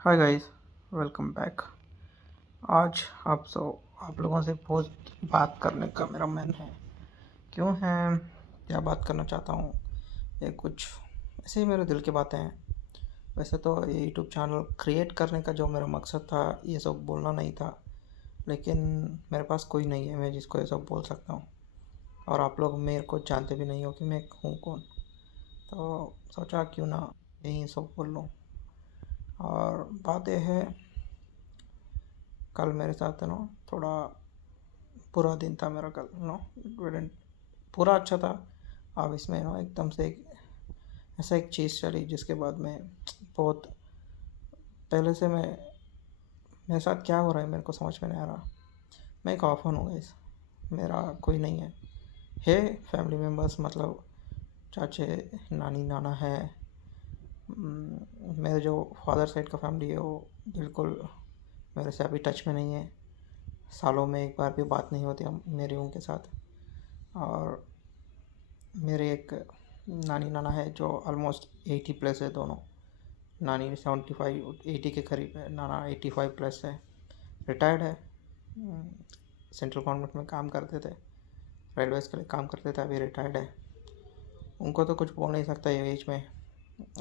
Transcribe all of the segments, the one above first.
Hi guys, welcome back. आज आप लोगों से बहुत बात करने का मेरा मन है। क्यों है? क्या बात करना चाहता हूँ? ये कुछ ऐसे ही मेरे दिल की बातें हैं। वैसे तो ये यूट्यूब चैनल क्रिएट करने का जो मेरा मकसद था, ये सब बोलना नहीं था, लेकिन मेरे पास कोई नहीं है मैं जिसको ये सब बोल सकता हूँ। और आप लोग मेरे को जानते भी नहीं हो कि मैं हूँ कौन। तो सोचा क्यों ना यही सब बोल लूँ। और बात यह है, कल मेरे साथ है ना थोड़ा बुरा दिन था मेरा। कल पूरा अच्छा था। अब इसमें ना एकदम से ऐसा एक चीज़ चली जिसके बाद में बहुत पहले से मेरे साथ क्या हो रहा है मेरे को समझ में नहीं आ रहा। मैं एक ऑर्फन हूँ गाइस। मेरा कोई नहीं है फैमिली मेम्बर्स, मतलब चाचे नानी नाना है। मेरे जो फादर साइड का फैमिली है वो बिल्कुल मेरे से अभी टच में नहीं है। सालों में एक बार भी बात नहीं होती हम मेरी उनके साथ। और मेरे एक नानी नाना है जो ऑलमोस्ट 80 प्लस है दोनों। नानी 75 80 के करीब है, नाना 85 प्लस है। रिटायर्ड है। सेंट्रल गवर्नमेंट में काम करते थे, रेलवेज़ के लिए काम करते थे, अभी रिटायर्ड है। उनको तो कुछ बोल नहीं सकता ये एज में।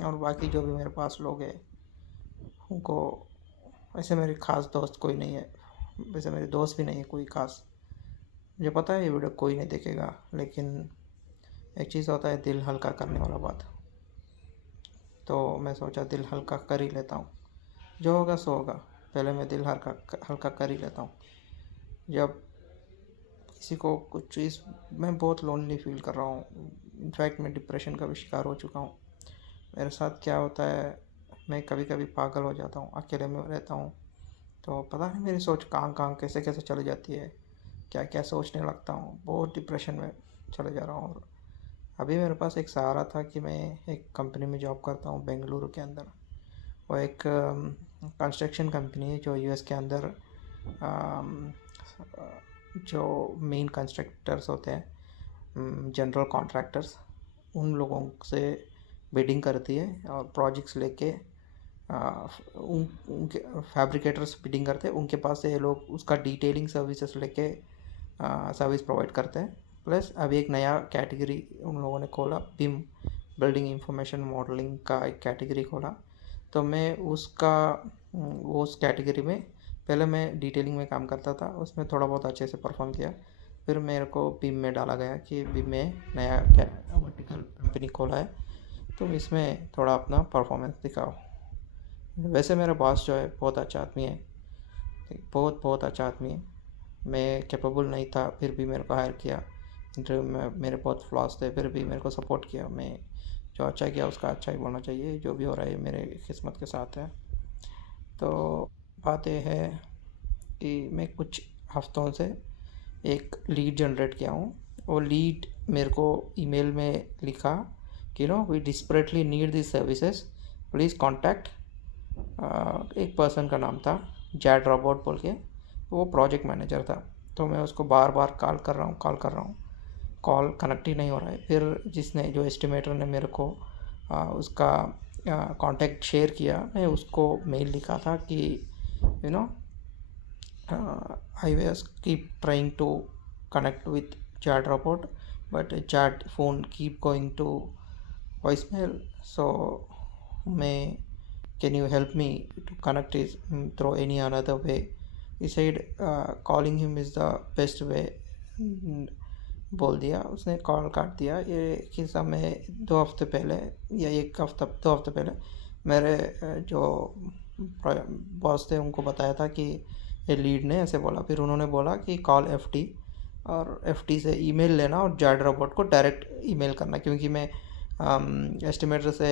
और बाकी जो भी मेरे पास लोग हैं उनको, वैसे मेरे ख़ास दोस्त कोई नहीं है। वैसे मेरे दोस्त भी नहीं है कोई ख़ास। मुझे पता है ये वीडियो कोई नहीं देखेगा, लेकिन एक चीज़ होता है दिल हल्का करने वाला बात। तो मैं सोचा दिल हल्का कर ही लेता हूँ। जो होगा सो होगा, पहले मैं दिल हल्का हल्का कर ही लेता हूँ। जब किसी को कुछ चीज़, मैं बहुत लोनली फील कर रहा हूँ। इनफैक्ट मैं डिप्रेशन का भी शिकार हो चुका हूँ। मेरे साथ क्या होता है, मैं कभी कभी पागल हो जाता हूँ, अकेले में रहता हूँ तो पता नहीं मेरी सोच कहाँ कहाँ कैसे कैसे चली जाती है, क्या क्या सोचने लगता हूँ, बहुत डिप्रेशन में चले जा रहा हूँ। और अभी मेरे पास एक सहारा था कि मैं एक कंपनी में जॉब करता हूँ बेंगलुरु के अंदर। वो एक कंस्ट्रक्शन कंपनी है जो यूएस के अंदर जो मेन कंस्ट्रक्टर्स होते हैं, जनरल कॉन्ट्रैक्टर्स, उन लोगों से बिडिंग करती है और प्रोजेक्ट्स लेके उनके फैब्रिकेटर्स बिडिंग करते हैं, उनके पास से ये लोग उसका डिटेलिंग सर्विसेज लेके सर्विस प्रोवाइड करते हैं। प्लस अभी एक नया कैटेगरी उन लोगों ने खोला, बिम, बिल्डिंग इंफॉर्मेशन मॉडलिंग का एक कैटेगरी खोला। तो मैं वो उस कैटेगरी में पहले मैं डिटेलिंग में काम करता था, उसमें थोड़ा बहुत अच्छे से परफॉर्म किया। फिर मेरे को बिम में डाला गया कि बिम में नया वर्टिकल कंपनी खोला है, तुम इसमें थोड़ा अपना परफॉर्मेंस दिखाओ। वैसे मेरा बॉस जो है बहुत अच्छा आदमी है, बहुत बहुत अच्छा आदमी है। मैं कैपेबल नहीं था फिर भी मेरे को हायर किया। इंटरव्यू में मेरे बहुत फ्लॉस थे फिर भी मेरे को सपोर्ट किया। मैं जो अच्छा किया उसका अच्छा ही बोलना चाहिए, जो भी हो रहा है मेरे किस्मत के साथ है। तो बात यह है कि मैं कुछ हफ्तों से एक लीड जनरेट किया हूँ। वो लीड मेरे को ईमेल में लिखा कि no we desperately need this services, please contact. एक पर्सन का नाम था जैड रॉबर्ट बोल के, वो प्रोजेक्ट मैनेजर था। तो मैं उसको बार बार कॉल कर रहा हूँ, कॉल कनेक्ट ही नहीं हो रहा है। फिर जो एस्टिमेटर ने मेरे को उसका कांटेक्ट शेयर किया, मैं उसको मेल लिखा था कि you know I was keep trying to connect with chat robot, but chat phone keep going to voicemail. So may can you help me to connect it through any another way? He said calling him is the best way. बोल दिया, उसने call काट दिया। ये किस्सा में 2 हफ्ते पहले या 2 हफ्ते पहले मेरे जो बॉस थे उनको बताया था कि ये लीड ने ऐसे बोला। फिर उन्होंने बोला कि कॉल एफटी, और एफटी से ईमेल लेना और जैड रोबोट को डायरेक्ट ईमेल करना, क्योंकि मैं एस्टिमेटर से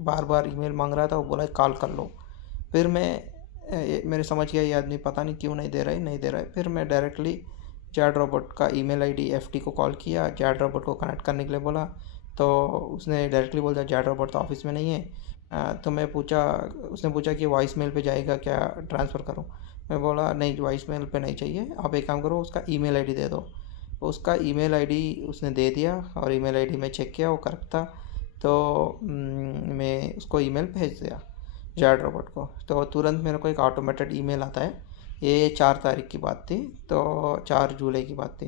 बार बार ईमेल मांग रहा था, वो बोला कॉल कर लो। फिर मेरे समझ गया ये आदमी पता नहीं क्यों नहीं दे रहा है। फिर मैं डायरेक्टली जैड रोबोट का ईमेल आईडी एफटी को कॉल किया, जैड रोबोट को कनेक्ट करने के लिए बोला। तो उसने डायरेक्टली बोल दिया जैड रोबोट तो ऑफिस में नहीं है। तो उसने पूछा कि वॉइस मेल पे जाएगा क्या, ट्रांसफ़र करूँ? मैं बोला नहीं, वॉइस मेल पे नहीं चाहिए, आप एक काम करो उसका ईमेल आईडी दे दो। उसका ईमेल आईडी उसने दे दिया और ईमेल आईडी में चेक किया वो करेक्ट था। तो मैं उसको ईमेल भेज दिया। जैड रोबोट को। तो तुरंत मेरे को एक ऑटोमेटेड ईमेल आता है। ये 4 तारीख की बात थी, तो 4 जुलाई की बात थी।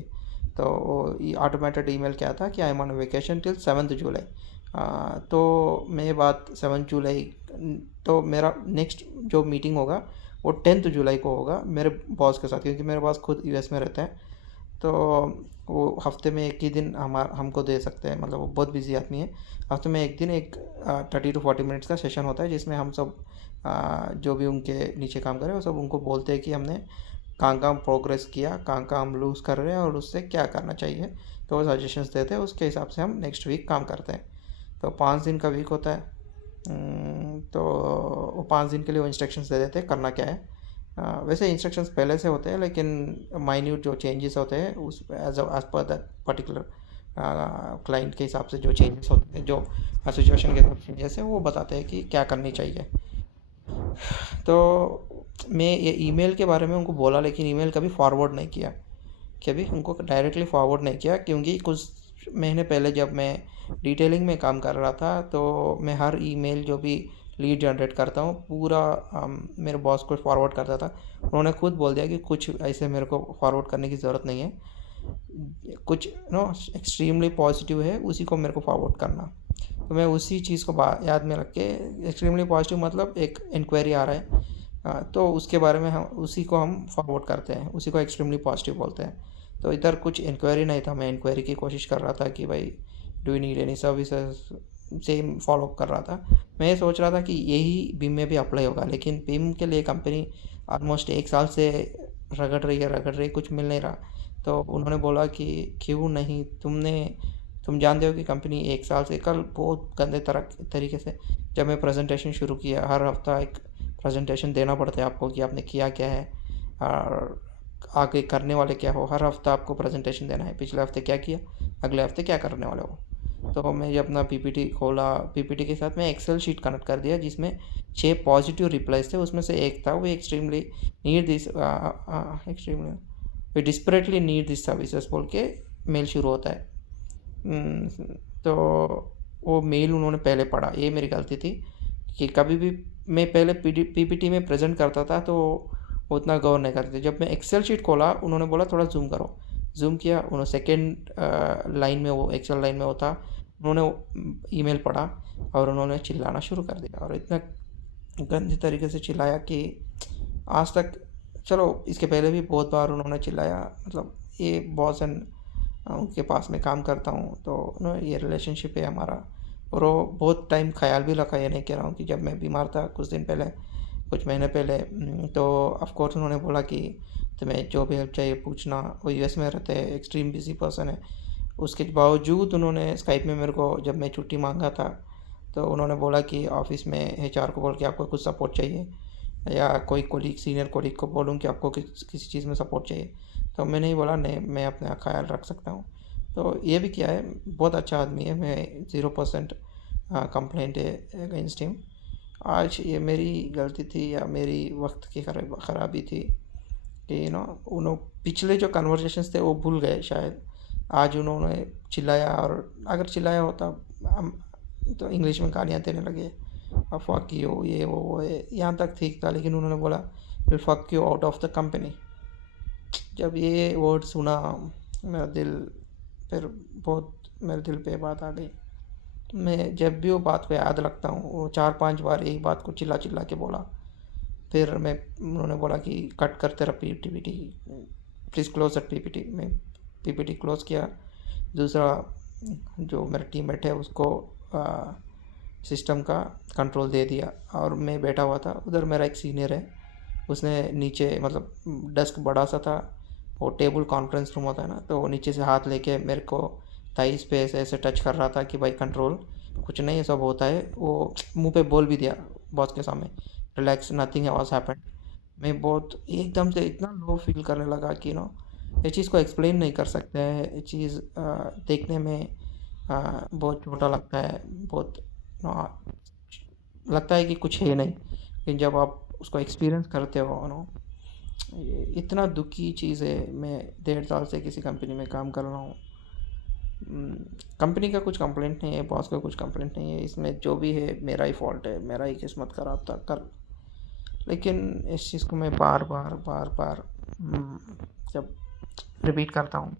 तो ऑटोमेटेड ईमेल क्या था कि I am on vacation till 7 जुलाई। तो मैं बात 7 जुलाई, तो मेरा नेक्स्ट जो मीटिंग होगा वो 10 जुलाई को होगा मेरे बॉस के साथ, क्योंकि मेरे बॉस खुद यूएस में रहते हैं। तो वो हफ्ते में एक ही दिन हमको दे सकते हैं, मतलब वो बहुत बिजी आदमी है। हफ्ते में एक दिन एक 30 to 40 मिनट्स का सेशन होता है, जिसमें हम सब जो भी उनके नीचे काम कर रहे हैं वो सब उनको बोलते हैं कि हमने कहाँ कहाँ प्रोग्रेस किया, कहाँ कहाँ हम लूज़ कर रहे हैं और उससे क्या करना चाहिए। तो वो सजेशंस देते हैं, उसके हिसाब से हम नेक्स्ट वीक काम करते हैं। तो 5 दिन का वीक होता है। तो वो 5 दिन के लिए वो इंस्ट्रक्शंस दे देते हैं करना क्या है। वैसे इंस्ट्रक्शंस पहले से होते हैं, लेकिन माइन्यूट जो चेंजेस होते हैं उस as per that particular client के हिसाब से जो चेंजेस होते हैं, जो सिचुएशन के हिसाब से चेंजेस है, वो बताते हैं कि क्या करनी चाहिए। तो मैं ये ईमेल के बारे में उनको बोला, लेकिन ईमेल कभी फॉरवर्ड नहीं किया, कभी उनको डायरेक्टली फॉरवर्ड नहीं किया, क्योंकि कुछ महीने पहले जब मैं डिटेलिंग में काम कर रहा था तो मैं हर ईमेल जो भी लीड जनरेट करता हूँ पूरा मेरे बॉस को फॉरवर्ड करता था। उन्होंने खुद बोल दिया कि कुछ ऐसे मेरे को फॉरवर्ड करने की ज़रूरत नहीं है, कुछ एक्सट्रीमली पॉजिटिव है उसी को मेरे को फॉरवर्ड करना। तो मैं उसी चीज़ को याद में रख के, एक्सट्रीमली पॉजिटिव मतलब एक इंक्वायरी आ रहा है, तो उसके बारे में हम उसी को हम फॉरवर्ड करते हैं, उसी को एक्सट्रीमली पॉजिटिव बोलते हैं। तो इधर कुछ इंक्वायरी नहीं था, मैं इंक्वायरी की कोशिश कर रहा था कि भाई do you need any services, same follow up कर रहा था। मैं ये सोच रहा था कि यही बीम में भी अप्लाई होगा, लेकिन बीम के लिए कंपनी ऑलमोस्ट 1 साल से रगड़ रही, कुछ मिल नहीं रहा। तो उन्होंने बोला कि क्यों नहीं, तुम जानते हो कि कंपनी 1 साल से, कल बहुत गंदे तरीके से जब मैं प्रेजेंटेशन शुरू किया, हर हफ्ता एक प्रेजेंटेशन देना पड़ता है आपको कि आपने किया क्या है और आगे करने वाले क्या हो। हर हफ्ता आपको प्रेजेंटेशन देना है, पिछले हफ्ते क्या किया, अगले हफ्ते क्या करने वाले हो। तो मैं जब अपना पीपीटी खोला, पीपीटी के साथ मैं एक्सेल शीट कनेक्ट कर दिया जिसमें 6 पॉजिटिव रिप्लाईज थे। उसमें से एक था वो extremely need this, extremely we desperately need this services बोल के मेल शुरू होता है। तो वो मेल उन्होंने पहले पढ़ा, ये मेरी गलती थी कि कभी भी मैं पहले पीपीटी में प्रेजेंट करता था तो वो उतना गौर नहीं करते। जब मैं एक्सेल शीट खोला उन्होंने बोला थोड़ा जूम करो, जूम किया, उन्होंने सेकेंड लाइन में, वो एक्सेल लाइन में होता, उन्होंने ईमेल पढ़ा और उन्होंने चिल्लाना शुरू कर दिया, और इतना गंदे तरीके से चिल्लाया कि आज तक, चलो इसके पहले भी बहुत बार उन्होंने चिल्लाया, मतलब ये बॉस एंड उनके पास में काम करता हूँ तो ये रिलेशनशिप है हमारा। और वो बहुत टाइम ख्याल भी रखा, ये नहीं कह रहा हूँ कि जब मैं बीमार था कुछ दिन पहले, कुछ महीने पहले, तो ऑफ कोर्स उन्होंने बोला कि तुम्हें जो भी हेल्प चाहिए पूछना। वो यूएस में रहते हैं, एक्सट्रीम बिजी पर्सन है, उसके बावजूद उन्होंने स्काइप में मेरे को जब मैं छुट्टी मांगा था तो उन्होंने बोला कि ऑफिस में एचआर को बोल के आपको कुछ सपोर्ट चाहिए, या कोई कोलीग, सीनियर कोलीग को बोलूँ कि आपको किसी चीज़ में सपोर्ट चाहिए। तो मैंने ही बोला नहीं, मैं अपना ख्याल रख सकता हूँ। तो ये भी किया है, बहुत अच्छा आदमी है, मैं 0% कंप्लेंट है अगेंस्ट हिम। आज ये मेरी गलती थी या मेरी वक्त की ख़राबी थी कि उन्होंने पिछले जो कन्वर्सेशंस थे वो भूल गए शायद। आज उन्होंने चिल्लाया, और अगर चिल्लाया होता तो इंग्लिश में गालियाँ देने लगे, फक यू, ये वो है, यहाँ तक ठीक था, लेकिन उन्होंने बोला will fuck you out of the company. जब ये वर्ड सुना मेरा दिल, फिर बहुत मेरे दिल पे बात आ गई। मैं जब भी वो बात को याद रखता हूँ, वो 4-5 बार यही बात को चिल्ला चिल्ला के बोला। फिर उन्होंने बोला कि कट करते रह PPT, please close that PPT. मैं पीपीटी क्लोज किया, दूसरा जो मेरा टीममेट है उसको सिस्टम का कंट्रोल दे दिया, और मैं बैठा हुआ था। उधर मेरा एक सीनियर है, उसने नीचे, मतलब डेस्क बड़ा सा था, वो टेबल कॉन्फ्रेंस रूम होता है ना, तो वो नीचे से हाथ लेके मेरे को थाइस पे ऐसे टच कर रहा था कि भाई कंट्रोल, कुछ नहीं, ये सब होता है। वो मुंह पे बोल भी दिया बॉस के सामने, रिलैक्स, नथिंग वॉज हैपेंड। मैं बहुत एकदम से इतना लो फील करने लगा कि ये चीज़ को एक्सप्लेन नहीं कर सकते हैं। ये चीज़ देखने में बहुत छोटा लगता है, बहुत लगता है कि कुछ है नहीं, लेकिन जब आप उसको एक्सपीरियंस करते हो ये इतना दुख की चीज़ है। मैं 1.5 साल से किसी कंपनी में काम कर रहा हूँ, कंपनी का कुछ कंप्लेंट नहीं है, बॉस का कुछ कंप्लेंट नहीं है, इसमें जो भी है मेरा ही फॉल्ट है, मेरा ही किस्मत खराब था कर। लेकिन इस चीज़ को मैं बार बार बार बार जब रिपीट करता हूँ,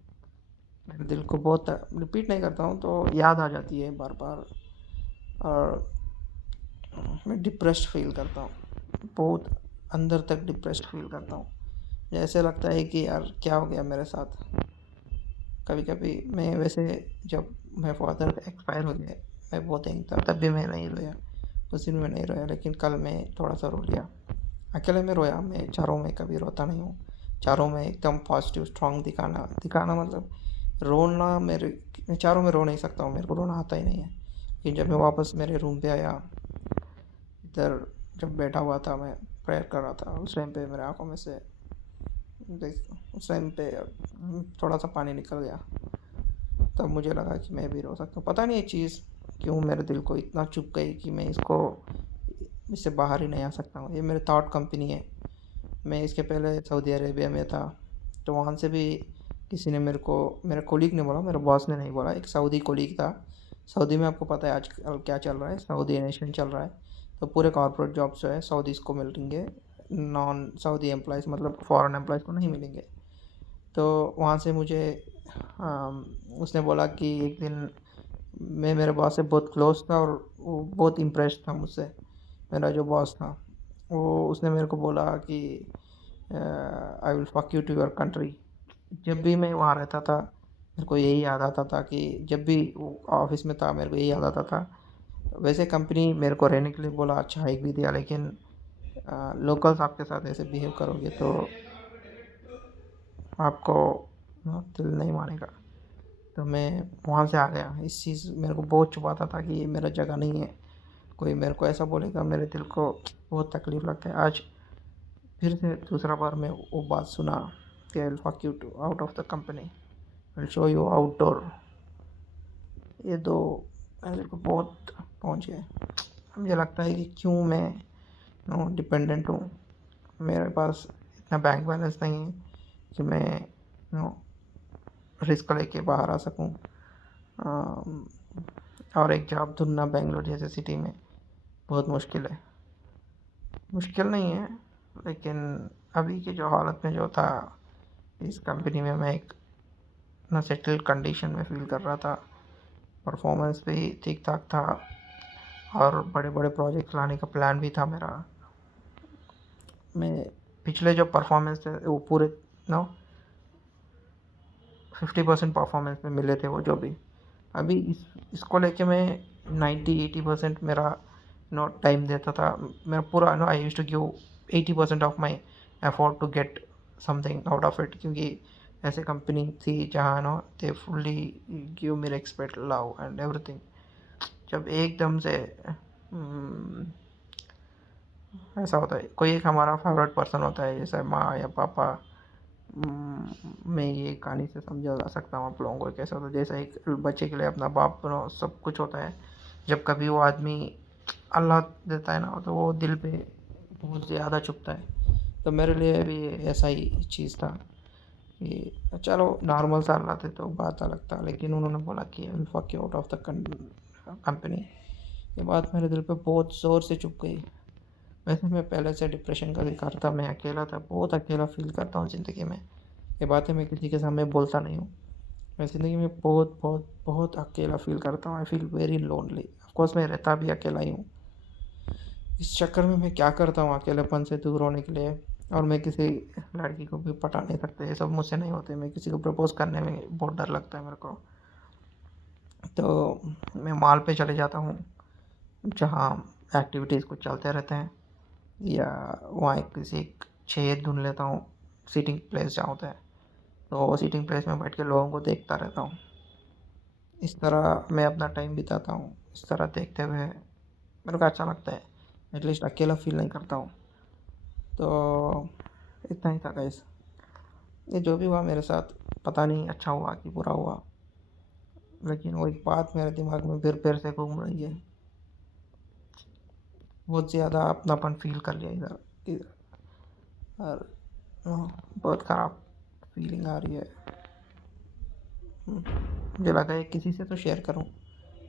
मेरे दिल को बहुत रिपीट नहीं करता हूँ तो याद आ जाती है बार बार, और मैं डिप्रेस्ड फील करता हूँ, बहुत अंदर तक डिप्रेस्ड फील करता हूँ। मुझे ऐसे लगता है कि यार क्या हो गया मेरे साथ। कभी कभी मैं वैसे, जब मेरे फादर एक्सपायर हो गए, मैं बहुत यंग था तब भी मैं नहीं रोया, उस दिन में नहीं रोया, लेकिन कल मैं थोड़ा सा रो लिया। अकेले में रोया, मैं चारों में कभी रोता नहीं हूँ। चारों में एकदम पॉजिटिव स्ट्रांग दिखाना दिखाना मतलब रोना, मैं चारों में रो नहीं सकता हूँ, मेरे को रोना आता ही नहीं है। लेकिन जब मैं वापस मेरे रूम पे आया, इधर जब बैठा हुआ था, मैं प्रेयर कर रहा था, उस टाइम पे मेरे आंखों में से उस टाइम पे थोड़ा सा पानी निकल गया। तब मुझे लगा कि मैं भी रो सकता हूँ। पता नहीं ये चीज़ क्यों मेरे दिल को इतना चुभ गई कि मैं इससे बाहर ही नहीं आ सकता हूँ। ये मेरे थॉट कंपनी है। मैं इसके पहले सऊदी अरेबिया में था, तो वहाँ से भी किसी ने मेरे कोलीग ने बोला, मेरे बॉस ने नहीं बोला, एक सऊदी कोलीग था। सऊदी में आपको पता है आजकल क्या चल रहा है, सऊदी नेशन चल रहा है, तो पूरे कॉर्पोरेट जॉब्स जो है सऊदीज़ को मिलेंगे, नॉन सऊदी एम्प्लॉयज़ मतलब फॉरेन एम्प्लॉयज़ को नहीं मिलेंगे। तो वहाँ से मुझे उसने बोला कि एक दिन, मैं मेरे बॉस से बहुत क्लोज था और वो बहुत इम्प्रेस्ड था मुझसे, मेरा जो बॉस था वो, उसने मेरे को बोला कि I will fuck you to your country. जब भी मैं वहाँ रहता था मेरे को यही याद आता था, कि जब भी ऑफिस में था मेरे को यही याद आता था। वैसे कंपनी मेरे को रहने के लिए बोला, अच्छा हाइक भी दिया, लेकिन लोकल्स आपके साथ ऐसे बिहेव करोगे तो आपको दिल नहीं मानेगा। तो मैं वहाँ से आ गया। इस चीज़ मेरे को बहुत छुपाता था कि ये मेरा जगह नहीं है, कोई मेरे को ऐसा बोलेगा मेरे दिल को बहुत तकलीफ़ लगता है। आज फिर से दूसरा बार मैं वो बात सुना कि I will fuck you to out of the company, I will show you outdoor. ये दो मेरे को बहुत पहुँच गए। मुझे लगता है कि क्यों मैं डिपेंडेंट हूँ, मेरे पास इतना बैंक बैलेंस नहीं है कि मैं नो रिस्क लेके बाहर आ सकूँ। और एक जॉब ढूंढना बेंगलोर जैसे सिटी में बहुत मुश्किल है। मुश्किल नहीं है, लेकिन अभी की जो हालत में जो था, इस कंपनी में मैं एक ना सेटल्ड कंडीशन में फील कर रहा था। परफॉर्मेंस भी ठीक ठाक था और बड़े बड़े प्रोजेक्ट लाने का प्लान भी था मेरा। मैं पिछले जो परफॉर्मेंस थे वो पूरे नो 50% परफॉर्मेंस में मिले थे वो जो भी। अभी इसको लेके मैं 90-80% मेरा टाइम देता था। मेरा पूरा I used to give 80% of my effort to get something out of it, क्योंकि ऐसे कंपनी थी जहाँ they fully give me respect, love and everything. जब एकदम से ऐसा होता है, कोई एक हमारा फेवरेट पर्सन होता है, जैसे माँ या पापा, मैं ये कहानी से समझा जा सकता हूँ आप लोगों को कैसा होता है। जैसा एक बच्चे के लिए अपना बाप सब कुछ होता है, जब कभी वो आदमी अल्लाह देता है ना, तो वो दिल पे बहुत ज़्यादा चुभता है। तो मेरे लिए भी ऐसा ही चीज़ था कि चलो नॉर्मल सा अल्लाह थे तो बात अलग था, लेकिन उन्होंने बोला कि I will fuck you out of the company. ये बात मेरे दिल पे बहुत ज़ोर से चुभ गई। वैसे मैं पहले से डिप्रेशन का शिकार था, मैं अकेला था, बहुत अकेला फील करता हूँ ज़िंदगी में। ये बातें मैं किसी के सामने बोलता नहीं हूँ। मैं ज़िंदगी में बहुत बहुत बहुत अकेला फील करता हूँ। I feel very lonely. Of course मैं रहता भी अकेला ही हूँ। इस चक्कर में मैं क्या करता हूँ अकेलेपन से दूर होने के लिए, और मैं किसी लड़की को भी पटा नहीं सकता, ये सब मुझसे नहीं होते। मैं किसी को प्रपोज़ करने में बहुत डर लगता है मेरे को। तो मैं मॉल पे चले जाता हूँ जहाँ एक्टिविटीज़ कुछ चलते रहते हैं, या वहाँ एक किसी एक छेद ढूंढ लेता हूँ, सीटिंग प्लेस जहाँ होता है, तो सीटिंग प्लेस में बैठ के लोगों को देखता रहता हूँ। इस तरह मैं अपना टाइम बिताता हूँ। इस तरह देखते हुए मेरे को अच्छा लगता है, एटलीस्ट अकेला फील नहीं करता हूँ। तो इतना ही था गाइस। ये जो भी हुआ मेरे साथ, पता नहीं अच्छा हुआ कि बुरा हुआ, लेकिन वो एक बात मेरे दिमाग में फिर से घूम रही है। बहुत ज़्यादा अपनापन फील कर लिया इधर इधर, और बहुत ख़राब फीलिंग आ रही है। मुझे लगा ये किसी से तो शेयर करूँ,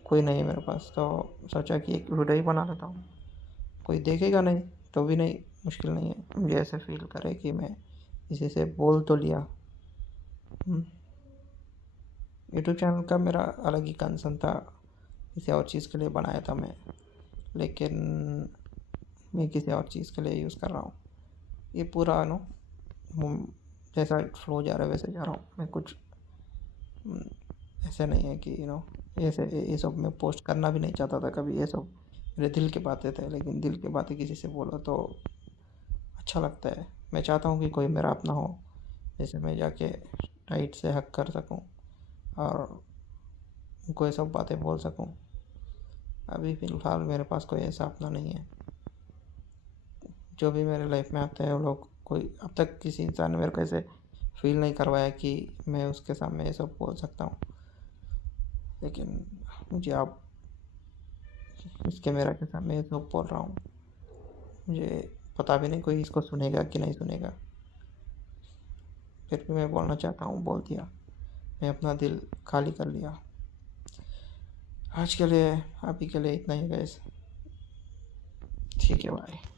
कोई नहीं है मेरे पास, तो सोचा कि एक वीडियो ही बना लेता हूँ। कोई देखेगा नहीं तो भी नहीं, मुश्किल नहीं है, मुझे ऐसे फील करे कि मैं किसी से बोल तो लिया। यूट्यूब चैनल का मेरा अलग ही कंसर्न था, किसी और चीज़ के लिए बनाया था मैं, लेकिन मैं किसी और चीज़ के लिए यूज़ कर रहा हूँ। ये पूरा जैसा फ्लो जा रहा है वैसे जा रहा हूँ मैं। कुछ ऐसे नहीं है कि ऐसे ये सब मैं पोस्ट करना भी नहीं चाहता था कभी। ये सब मेरे दिल की बातें थे, लेकिन दिल की बातें किसी से बोलो तो अच्छा लगता है। मैं चाहता हूँ कि कोई मेरा अपना हो, जैसे मैं जाके टाइट से हक कर सकूँ और उनको ये सब बातें बोल सकूँ। अभी फ़िलहाल मेरे पास कोई ऐसा अपना नहीं है। जो भी मेरे लाइफ में आते हैं वो लोग, कोई अब तक किसी इंसान ने मेरे को ऐसे फील नहीं करवाया कि मैं उसके सामने ये सब बोल सकता हूँ। लेकिन मुझे अब इस कैमरा के सामने ये सब बोल रहा हूँ, मुझे पता भी नहीं कोई इसको सुनेगा कि नहीं सुनेगा। फिर भी मैं बोलना चाहता हूँ, बोल दिया। मैं अपना दिल खाली कर लिया। आज के लिए, अभी के लिए इतना ही गाइस। ठीक है, बाय।